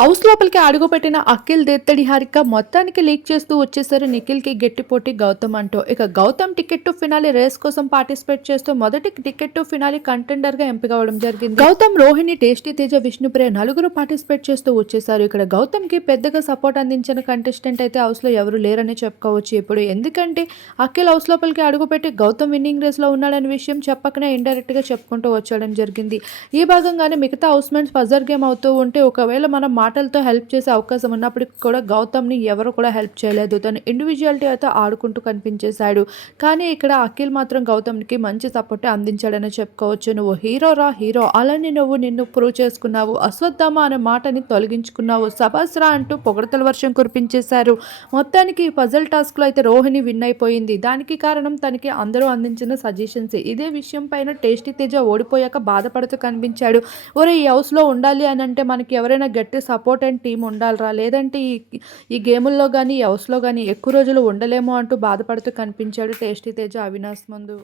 House లోపలికి అడుగుపెట్టిన అఖిల్ దేత్తడి హారిక మొత్తానికి లీక్ చేస్తూ వచ్చేసారు నిఖిల్కి గట్టిపోటీ గౌతమ్ అంటూ. ఇక Gautam ticket to finale race కోసం పార్టిసిపేట్ చేస్తూ మొదటి టికెట్ టు ఫినాలి కంటెండర్గా ఎంపిక అవడం జరిగింది. గౌతమ్ రోహిణి టేస్టీ తేజ విష్ణుప్రియ నలుగురు పార్టిసిపేట్ చేస్తూ వచ్చేసారు. ఇక్కడ గౌతమ్కి పెద్దగా సపోర్ట్ అందించిన కంటెస్టెంట్ అయితే హౌస్లో ఎవరు లేరని చెప్పుకోవచ్చు ఇప్పుడు. ఎందుకంటే అఖిల్ హౌస్ లోపలికి అడుగుపెట్టి గౌతమ్ విన్నింగ్ రేస్లో ఉన్నాడనే విషయం చెప్పకనే ఇండైరెక్ట్గా చెప్పుకుంటూ వచ్చడం జరిగింది. ఈ భాగంగానే మిగతా హౌస్ మెంట్స్ పజర్ గేమ్ అవుతూ ఉంటే ఒకవేళ మనం మాటలతో హెల్ప్ చేసే అవకాశం ఉన్నప్పటికీ కూడా గౌతమ్ని ఎవరు కూడా హెల్ప్ చేయలేదు. తను ఇండివిజువాలిటీ అయితే ఆడుకుంటూ కనిపించేశాడు. కానీ ఇక్కడ అఖిల్ మాత్రం గౌతమ్కి మంచి సపోర్ట్ అందించాడని చెప్పుకోవచ్చు. నువ్వు హీరో రా హీరో అలానే నువ్వు నిన్ను ప్రూవ్ చేసుకున్నావు. అశ్వత్థామ అనే మాటని తొలగించుకున్నావు. సభాస్రా అంటూ పొగడతల వర్షం కురిపించేశారు. మొత్తానికి ఈ పజల్ టాస్క్లో అయితే రోహిణి విన్ అయిపోయింది. దానికి కారణం తనకి అందరూ అందించిన సజెషన్స్ ఇదే విషయం పైన టేస్టీ తేజ ఓడిపోయాక బాధపడుతూ కనిపించాడు. ఒరే ఈ హౌస్లో ఉండాలి అని అంటే మనకి ఎవరైనా గట్టి సపోర్ట్ అండ్ టీం ఉండాలిరా. లేదంటే ఈ ఈ గేముల్లో కానీ ఈ హౌస్లో కానీ ఎక్కువ రోజులు ఉండలేమో అంటూ బాధపడుతూ కనిపించాడు టేస్టీ తేజ అవినాష్ ముందు.